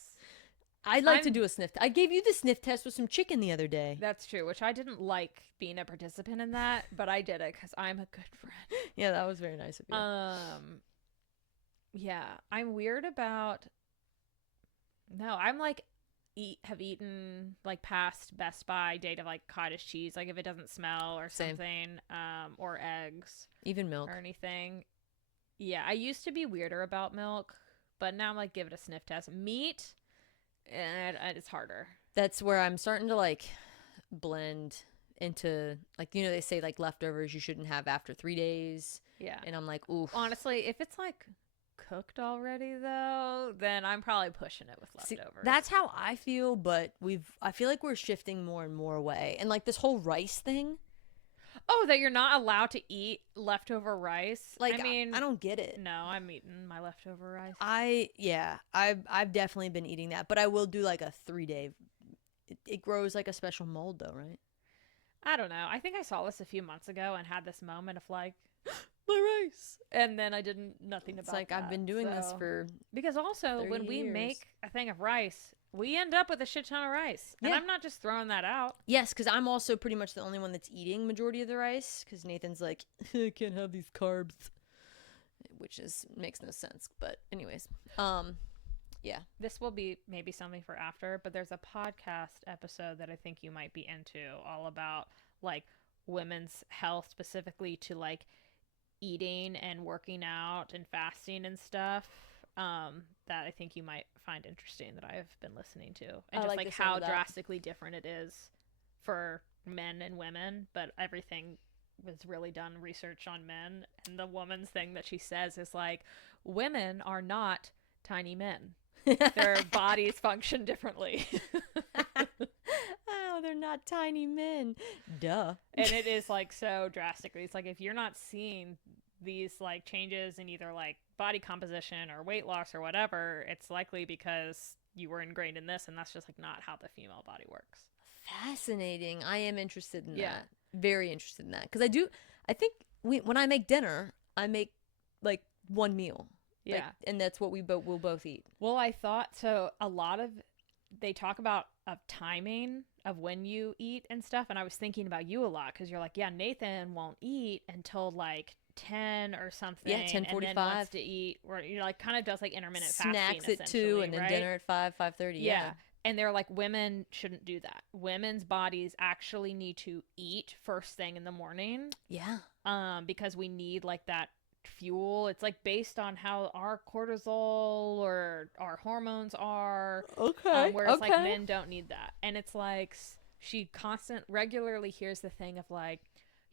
I'd like to do a sniff. I gave you the sniff test with some chicken the other day. That's true, which I didn't like being a participant in that, but I did it because I'm a good friend. Yeah, that was very nice of you. Yeah, I'm weird about. No, I'm like, have eaten like past Best By date of like cottage cheese, like if it doesn't smell or something, or eggs, even milk or anything. Yeah, I used to be weirder about milk, but now I'm like, give it a sniff test. Meat, and it's harder. That's where I'm starting to like blend into, like, you know, they say like leftovers you shouldn't have after 3 days. Yeah, and I'm like, oof. Honestly, if it's like cooked already though, then I'm probably pushing it with leftovers. See, that's how I feel, but I feel like we're shifting more and more away. And like this whole rice thing. Oh, that you're not allowed to eat leftover rice? Like, I mean, I don't get it. No, I'm eating my leftover rice. I've definitely been eating that, but I will do like a 3-day. It grows like a special mold though, right? I don't know. I think I saw this a few months ago and had this moment of like, my rice, and then I did nothing about it. It's like I've been doing this for because also when we make a thing of rice, we end up with a shit ton of rice, and I'm not just throwing that out. Yes, because I'm also pretty much the only one that's eating majority of the rice. Because Nathan's like, I can't have these carbs, which makes no sense. But anyways, yeah, this will be maybe something for after. But there's a podcast episode that I think you might be into, all about like women's health, specifically to like eating and working out and fasting and stuff. that I think you might find interesting that I've been listening to, and I just like how drastically different it is for men and women, but everything was really done research on men, and the woman's thing that she says is like, women are not tiny men. Their bodies function differently. Oh, they're not tiny men. Duh. And it is like so drastically. It's like if you're not seeing these like changes in either like body composition or weight loss or whatever, it's likely because you were ingrained in this, and that's just like not how the female body works. Fascinating. I am interested in that. Very interested in that, because I think when I make dinner, I make like one meal. Yeah. Like, and that's what we'll both eat. Well, I thought so. A lot of they talk about timing of when you eat and stuff, and I was thinking about you a lot, because you're like, yeah, Nathan won't eat until like 10 or something. Yeah, 10:45. And then wants to eat, or like kind of does like intermittent snacks fasting, at 2, and then dinner at 5:30. Yeah. And they're like, women shouldn't do that. Women's bodies actually need to eat first thing in the morning. Yeah. Because we need like that fuel. It's like based on how our cortisol or our hormones are. Okay. Whereas like men don't need that. And it's like she regularly hears the thing of like,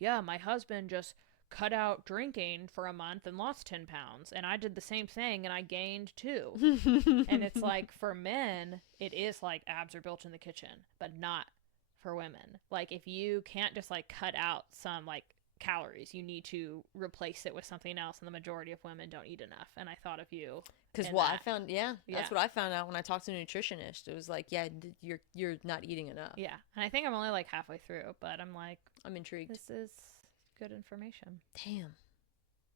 yeah, my husband just cut out drinking for a month and lost 10 pounds, and I did the same thing and I gained 2. And it's like, for men it is like abs are built in the kitchen, but not for women. Like if you can't just like cut out some like calories, you need to replace it with something else, and the majority of women don't eat enough. And I thought of you, because I found that's what I found out when I talked to a nutritionist. It was like, yeah, you're not eating enough. Yeah. And I think I'm only like halfway through, but I'm like, I'm intrigued. This is good information. Damn.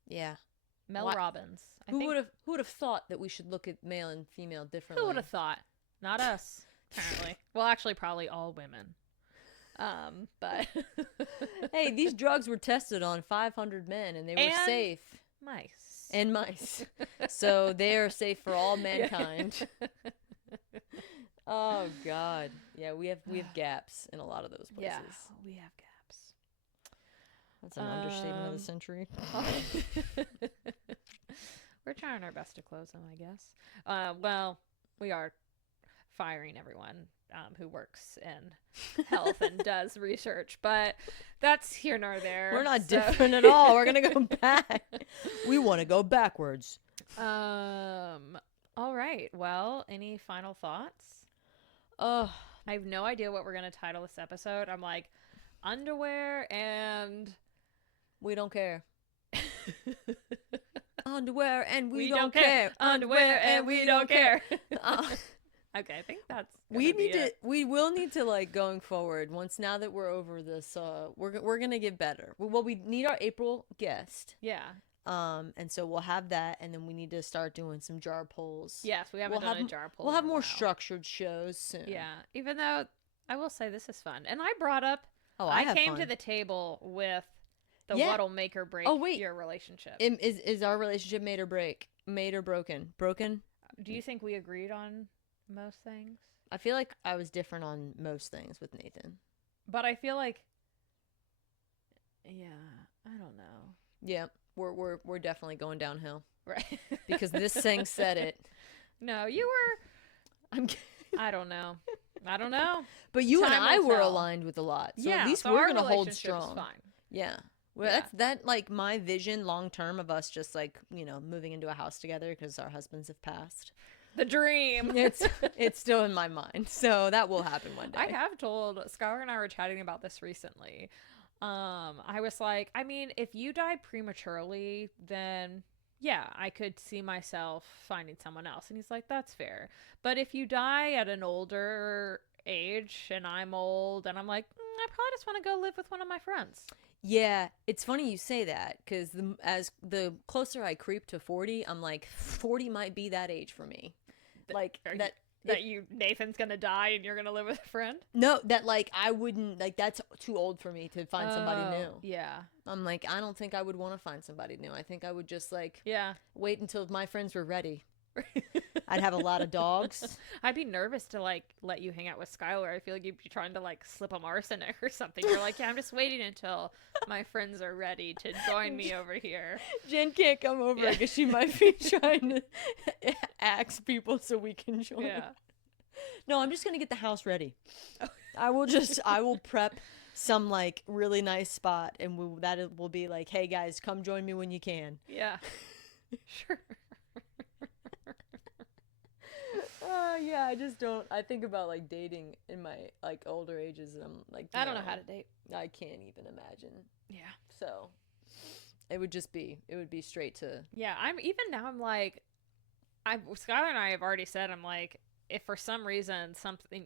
Yeah. Mel Robbins. Who would have thought that we should look at male and female differently? Who would have thought? Not us, apparently. Well, actually, probably all women. But hey, these drugs were tested on 500 men, and they were safe. Mice. So they are safe for all mankind. Oh God. Yeah, we have gaps in a lot of those places. Yeah, we have gaps. That's an understatement of the century. We're trying our best to close them, I guess. Well, we are firing everyone who works in health and does research, but that's here nor there. We're not different at all. We're gonna go back. We want to go backwards. All right. Well, any final thoughts? I have no idea what we're gonna title this episode. I'm like, underwear and we don't care. Underwear and we don't care. Underwear and we don't care. Okay, I think that's we will need to, like, going forward, now that we're over this, we're gonna get better. Well, we need our April guest. Yeah. And so we'll have that, and then we need to start doing some jar polls. Yes, we haven't done a jar poll. We'll have more structured shows soon. Yeah, even though I will say this is fun, and I brought up. I came to the table with the what'll make or break your relationship. Is our relationship made or broken? Broken? Do you think we agreed on most things? I feel like I was different on most things with Nathan. But I feel like, yeah, I don't know. Yeah, we're definitely going downhill. Right. Because this thing said it. No, you were. I don't know. But you and I were aligned with a lot. So at least we're going to hold strong. Fine. Yeah. Well, that's like my vision long term of us just, like, moving into a house together because our husbands have passed. The dream. It's still in my mind. So that will happen one day. I have told Skylar, and I were chatting about this recently. I was like, I mean, if you die prematurely, then yeah, I could see myself finding someone else. And he's like, that's fair. But if you die at an older age and I'm old, and I'm like, I probably just want to go live with one of my friends. Yeah, it's funny you say that, because as the closer I creep to 40, I'm like, 40 might be that age for me. Nathan's gonna die and you're gonna live with a friend? No, that, like, I wouldn't, like, that's too old for me to find somebody new. Yeah. I'm like, I don't think I would want to find somebody new. I think I would just, like, wait until my friends were ready. I'd have a lot of dogs. I'd be nervous to like let you hang out with Skylar. I feel like you'd be trying to like slip them arsenic or something. You're like, yeah, I'm just waiting until my friends are ready to join me over here. Jen can't come over because she might be trying to ask people so we can join. Yeah. No, I'm just gonna get the house ready. I will prep some like really nice spot, and that will be like, hey guys, come join me when you can. Yeah. Sure. Yeah, I just don't. I think about like dating in my like older ages, and I'm like, I don't know how to date. I can't even imagine. Yeah. So it would be straight to. Yeah, I'm like, Skylar and I have already said, I'm like, if for some reason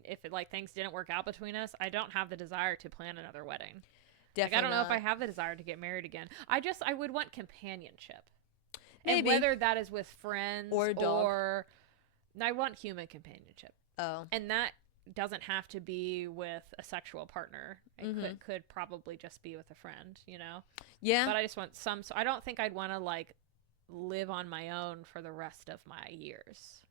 if it like things didn't work out between us, I don't have the desire to plan another wedding. Definitely. Like, I don't know if I have the desire to get married again. I would want companionship. Maybe. And whether that is with friends or a dog. or I want human companionship. Oh. And that doesn't have to be with a sexual partner. It could probably just be with a friend, you know? Yeah. But I just want so I don't think I'd want to like live on my own for the rest of my years.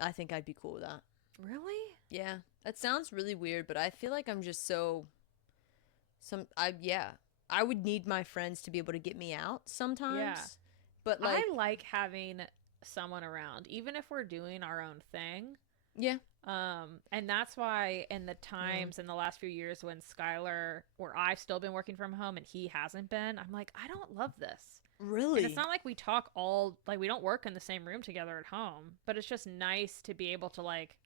I think I'd be cool with that. Really? Yeah. That sounds really weird, but I feel like I'm just I would need my friends to be able to get me out sometimes. Yeah. But like I like having someone around, even if we're doing our own thing. Yeah. And that's why in the times in the last few years when Skylar, where I've still been working from home and he hasn't been, I'm like, I don't love this. Really? And it's not like we talk like we don't work in the same room together at home, but it's just nice to be able to like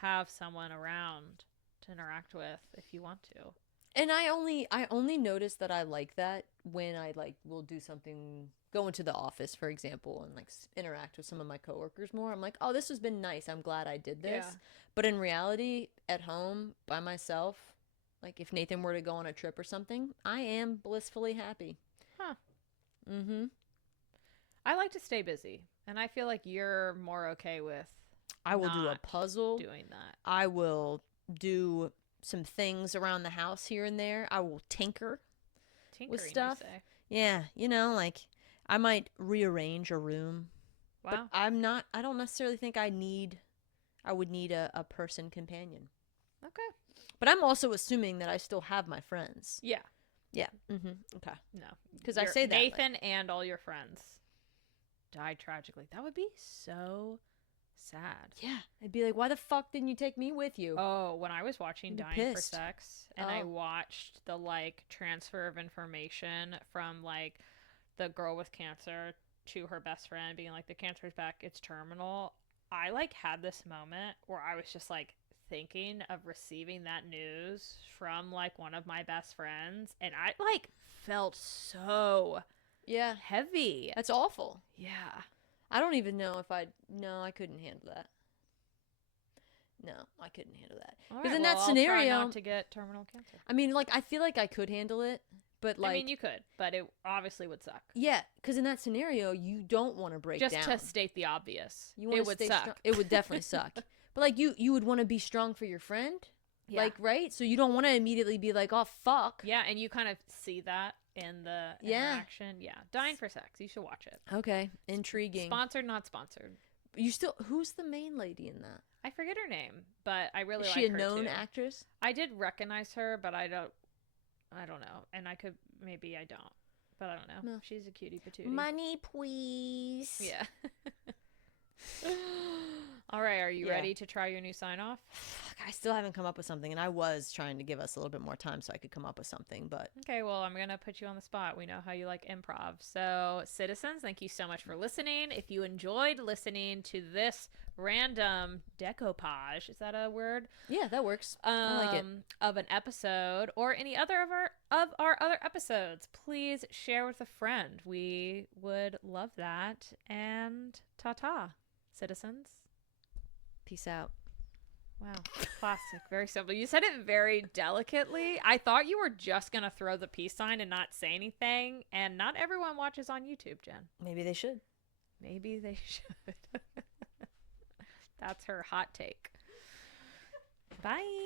have someone around to interact with if you want to. And I only notice that I like that when I like will do something, go into the office, for example, and like interact with some of my coworkers more. I'm like, oh, this has been nice. I'm glad I did this. Yeah. But in reality, at home by myself, like if Nathan were to go on a trip or something, I am blissfully happy. Huh. Mm-hmm. I like to stay busy, and I feel like you're more okay with I will do a puzzle. Doing that. I will do some things around the house here and there. I will tinker with stuff. Yeah, you know, like I might rearrange a room. Wow. But I don't necessarily think I would need a person companion. Okay. But I'm also assuming that I still have my friends. Yeah. Yeah. Mm-hmm. Okay. No. Because I say that Nathan and all your friends died tragically. That would be so sad. Yeah. I'd be like, why the fuck didn't you take me with you? Oh, when I was watching Dying for Sex and I Oh. watched the like transfer of information from like the girl with cancer to her best friend being like, the cancer's back, it's terminal. I like had this moment where I was just like thinking of receiving that news from like one of my best friends, and I like felt so heavy. That's awful. Yeah. I don't even know if I couldn't handle that. No, I couldn't handle that. Because in that scenario, I'll try not to get terminal cancer. I mean, like I feel like I could handle it, but like I mean, you could, but it obviously would suck. Yeah, because in that scenario, you don't want to break down. Just to state the obvious, it would suck. Strong. It would definitely suck. But like you would want to be strong for your friend, like right. So you don't want to immediately be like, oh fuck. Yeah, and you kind of see that in the interaction. Yeah, Dying for Sex. You should watch it. Okay, intriguing. Sponsored, not sponsored. Who's the main lady in that? I forget her name, but I really like her. Is she a known actress? I did recognize her, but I don't know. And I don't. But I don't know. No. She's a cutie patootie. Money, please. Yeah. All right, are you ready to try your new sign off? I still haven't come up with something, and I was trying to give us a little bit more time so I could come up with something, but okay, well, I'm gonna put you on the spot. We know how you like improv. So citizens, thank you so much for listening. If you enjoyed listening to this random decoupage, is that a word? Yeah, that works. I like it. Of an episode or any other of our other episodes, please share with a friend. We would love that. And ta-ta, citizens. Peace out. Wow, classic. Very simple. You said it very delicately. I thought you were just going to throw the peace sign and not say anything. And not everyone watches on YouTube, Jen. Maybe they should. Maybe they should. That's her hot take. Bye.